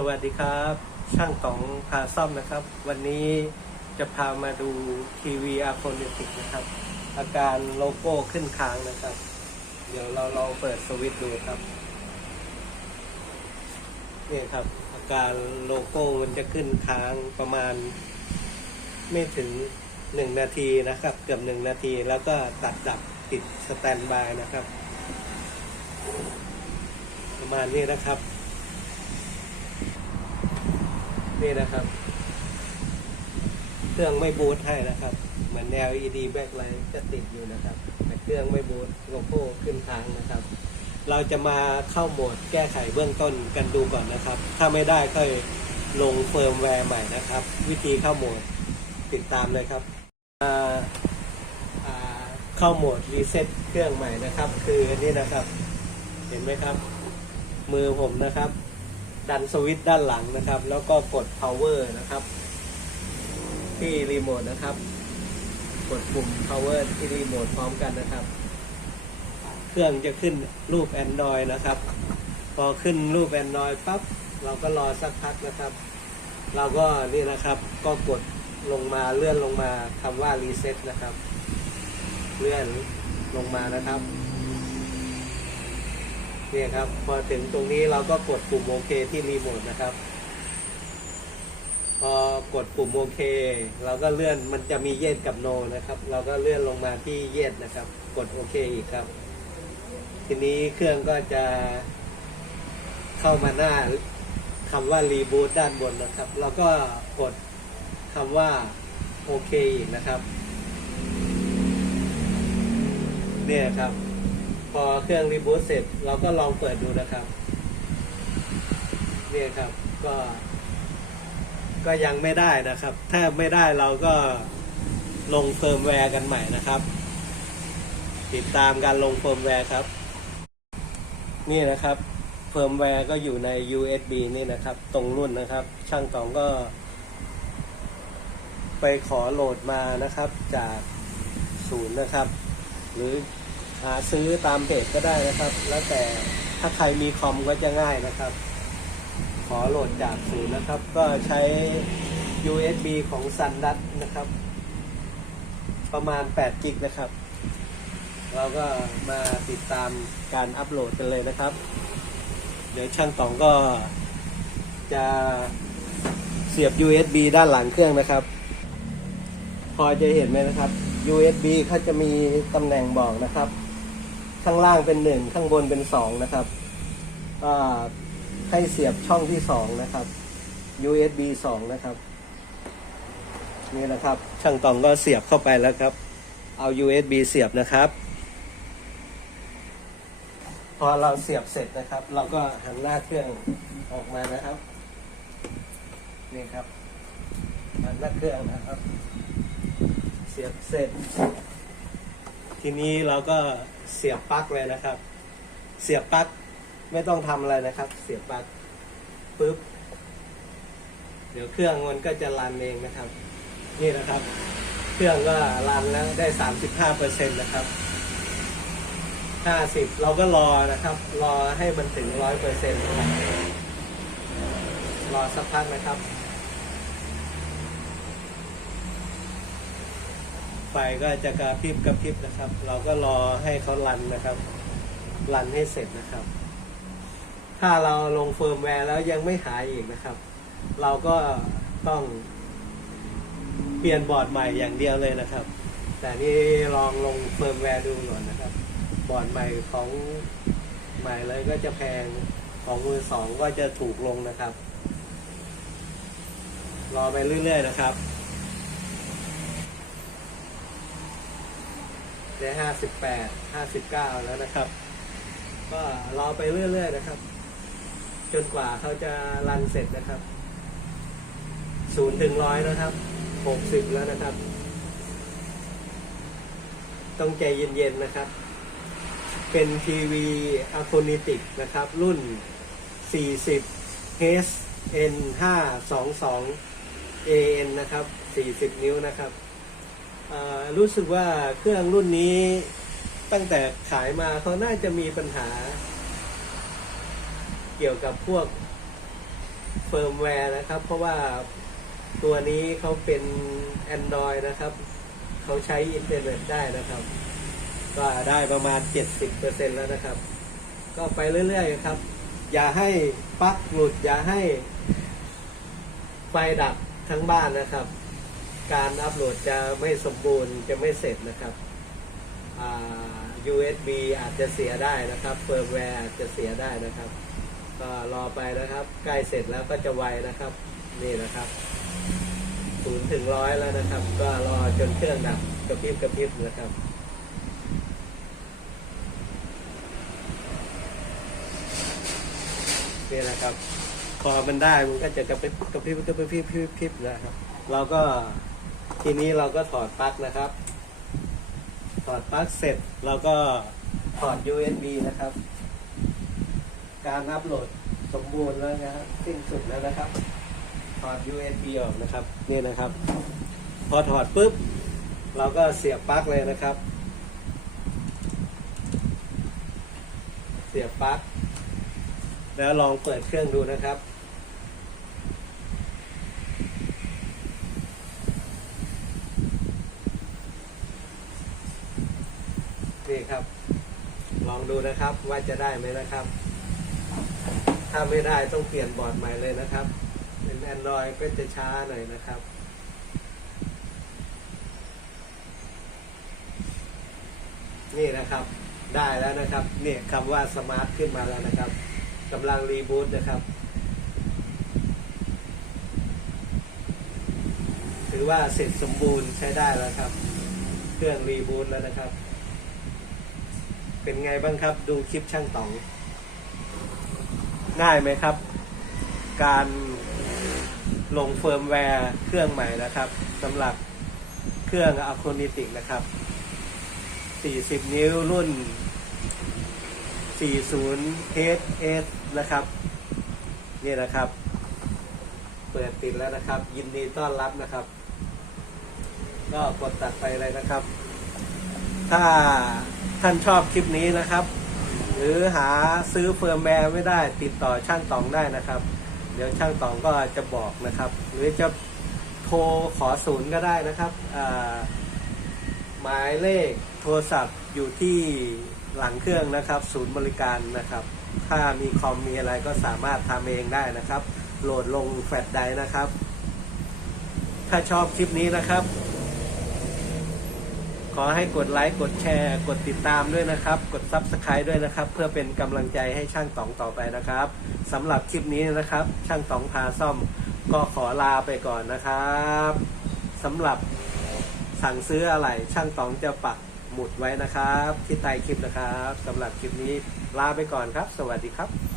สวัสดีครับ ช่างต๋องพาซ่อมนะครับ วันนี้จะพามาดูทีวีอาโคนิติกนะครับ อาการโลโก้ขึ้นค้างนะครับ เดี๋ยวเราลองเปิดสวิตช์ดูครับนี่ครับ อาการโลโก้มันจะขึ้นค้างประมาณ ไม่ถึงหนึ่งนาทีนะครับ เกือบหนึ่งนาทีแล้วก็ตัดดับติดสแตนบายนะครับ ประมาณนี้นะครับ นี่นะครับ เครื่องไม่บูตให้นะครับ เหมือน LED backlight จะติดอยู่นะครับแต่เครื่องไม่บูตโลโก้ขึ้นทางนะครับ เราจะมาเข้าโหมดแก้ไขเบื้องต้นกันดูก่อนนะครับ ถ้าไม่ได้ก็ลงเฟิร์มแวร์ใหม่นะครับ วิธีเข้าโหมดติดตามเลยครับเข้าโหมดรีเซ็ตเครื่องใหม่นะครับ คือนนี้นะครับ เห็นไหมครับ มือผมนะครับ ดันสวิตช์ด้านหลังนะครับ แล้วก็กด power นะครับ ที่รีโมทนะครับ กดปุ่ม power ที่รีโมทพร้อมกันนะครับ เครื่องจะขึ้นรูป Android นะครับ พอขึ้นรูป Android ปั๊บเราก็รอสักพักนะครับ เราก็นี่นะครับก็กดลงมาเลื่อนลงมาคำว่า reset นะครับ เลื่อนลงมานะครับ เนี่ยครับพอถึงตรงนี้เราก็กดปุ่มโอเคที่รีโมทนะครับ พอกดปุ่มโอเค เราก็เลื่อนมันจะมีเยสกับโนนะครับ เราก็เลื่อนลงมาที่เยสนะครับ กดโอเคอีกครับ ทีนี้เครื่องก็จะเข้ามาหน้าคำว่ารีบูตด้านบนนะครับแล้วก็กดคำว่าโอเคอีกนะครับ เนี่ยครับ พอเครื่องรีบูตเสร็จ เราก็ลองเปิดดูนะครับ เนี่ยครับก็ ก็ยังไม่ได้นะครับ ถ้าไม่ได้เราก็ลงเฟิร์มแวร์กันใหม่นะครับ ติดตามการลงเฟิร์มแวร์ครับ นี่นะครับ เฟิร์มแวร์ก็อยู่ใน USB นี่นะครับ ตรงรุ่นนะครับ ช่างตองก็ ไปขอโหลดมานะครับจากศูนย์นะครับ หรือ หาซื้อตามเพจก็ได้นะครับ แล้วแต่ถ้าใครมีคอมก็จะง่ายนะครับ ขอโหลดจากศูนย์นะครับ ก็ใช้ USB ของ SanDisk นะครับ ประมาณ8กิกนะครับ เราก็มาติดตามการอัปโหลดกันเลยนะครับ เดี๋ยวช่างตองก็จะเสียบ USB ด้านหลังเครื่องนะครับ พอจะเห็นไหมนะครับ USB เขาจะมีตำแหน่งบอกนะครับ ข้างล่างเป็นหนึ่งข้างบนเป็นสองนะครับก็ให้เสียบช่องที่สองนะครับ USB สองนะครับ นี่นะครับ ช่างตองก็เสียบเข้าไปแล้วครับ เอา USB เสียบนะครับ พอเราเสียบเสร็จนะครับ เราก็หันหน้าเครื่องออกมานะครับ นี่ครับหันหน้าเครื่องนะครับ เสียบเสร็จ ทีนี้เราก็เสียบปลั๊กเลยนะครับ เสียบปลั๊กไม่ต้องทำอะไรนะครับ เสียบปลั๊กปุ๊บ เดี๋ยวเครื่องมันก็จะรันเองนะครับ นี่นะครับ เครื่องก็รันแล้วได้สามสิบห้าเปอร์เซ็นต์นะครับห้าสิบเราก็รอนะครับ รอให้มันถึงร้อยเปอร์เซ็นต์รอสักพักนะครับ ไฟก็จะกระพริบกระพริบนะครับ เราก็รอให้เขารันนะครับ รันให้เสร็จนะครับ ถ้าเราลงเฟิร์มแวร์แล้วยังไม่หายอีกนะครับ เราก็ต้องเปลี่ยนบอร์ดใหม่อย่างเดียวเลยนะครับ แต่นี่ลองลงเฟิร์มแวร์ดูก่อนนะครับ บอร์ดใหม่ของใหม่เลยก็จะแพงของมือสองก็จะถูกลงนะครับ รอไปเรื่อยๆนะครับ ได้ห้าสิบแปดห้าสิบเก้าแล้วนะครับ ก็รอไปเรื่อยๆนะครับ จนกว่าเขาจะรันเสร็จนะครับศูนย์ถึงร้อยนะครับหกสิบแล้วนะครับ ต้องใจเย็นๆนะครับ เป็นทีวีอะโคนิติกนะครับ รุ่น 40 HN 522 AN นะครับ 40 นิ้วนะครับอ่า รู้สึกว่าเครื่องรุ่นนี้ตั้งแต่ขายมาเขาน่าจะมีปัญหา เกี่ยวกับพวกเฟิร์มแวร์นะครับ เพราะว่าตัวนี้เขาเป็น Android นะครับ เขาใช้อินเทอร์เน็ตได้นะครับ ก็ได้ประมาณ 70%แล้วนะครับ ก็ไปเรื่อยๆครับ อย่าให้ปลั๊กหลุด อย่าให้ไฟดับทั้งบ้านนะครับ การอัปโหลดจะไม่สมบูรณ์จะไม่เสร็จนะครับ USB อาจจะเสียได้นะครับเฟิร์มแวร์อาจจะเสียได้นะครับ ก็รอไปนะครับ ใกล้เสร็จแล้วก็จะไวนะครับ นี่นะครับศูนย์ถึงร้อยแล้วนะครับ ก็รอจนเครื่องดับกระพริบกระพริบนะครับนี่นะครับ พอมันได้มันก็จะกระพริบกระพริบกระพริบกระพริบนะครับ เราก็ ทีนี้เราก็ถอดปลั๊กนะครับ ถอดปลั๊กเสร็จเราก็ถอด USB นะครับ การอัปโหลดสมบูรณ์แล้วนะครับสิ้นสุดแล้วนะครับ ถอด USB ออกนะครับ นี่นะครับ พอถอดปุ๊บ เราก็เสียบปลั๊กเลยนะครับ เสียบปลั๊กแล้วลองเปิดเครื่องดูนะครับ นี่ครับ ลองดูนะครับว่าจะได้ไหมนะครับ ถ้าไม่ได้ต้องเปลี่ยนบอร์ดใหม่เลยนะครับ เป็น Android ก็จะช้าหน่อยนะครับนี่นะครับได้แล้วนะครับเนี่ยคำว่าสมาร์ทขึ้นมาแล้วนะครับกำลังรีบูตนะครับ ถือว่าเสร็จสมบูรณ์ใช้ได้แล้วครับ เครื่องรีบูตแล้วนะครับ เป็นไงบ้างครับ ดูคลิปช่างต๋อง ง่ายไหมครับ การลงเฟิร์มแวร์เครื่องใหม่นะครับสำหรับเครื่องอะโคนิติกนะครับ 40 นิ้วรุ่น 40 HS นะครับ นี่นะครับ เปิดติดแล้วนะครับ ยินดีต้อนรับนะครับ ก็กดตัดไปเลยนะครับ ถ้า ท่านชอบคลิปนี้นะครับ หรือหาซื้อเฟิร์มแวร์ไม่ได้ติดต่อช่างตองได้นะครับ เดี๋ยวช่างตองก็จะบอกนะครับ หรือจะโทรขอศูนย์ก็ได้นะครับหมายเลขโทรศัพท์อยู่ที่หลังเครื่องนะครับ ศูนย์บริการนะครับ ถ้ามีคอมมีอะไรก็สามารถทำเองได้นะครับ โหลดลงแฟลชไดรฟ์นะครับ ถ้าชอบคลิปนี้นะครับ อให้กดไลค์กดแชร์ กดติดตามด้วยนะครับ กด Subscribe ด้วยนะครับ เพื่อเป็นกำลังใจให้ช่างต๋องต่อไปนะครับสำหรับคลิปนี้นะครับ ช่างต๋องพาซ่อมก็ขอลาไปก่อนนะครับสำหรับสั่งซื้ออะไรช่างต๋องจะปักหมุดไว้นะครับ ที่ใต้คลิปนะครับสำหรับคลิปนี้ลาไปก่อนครับ สวัสดีครับ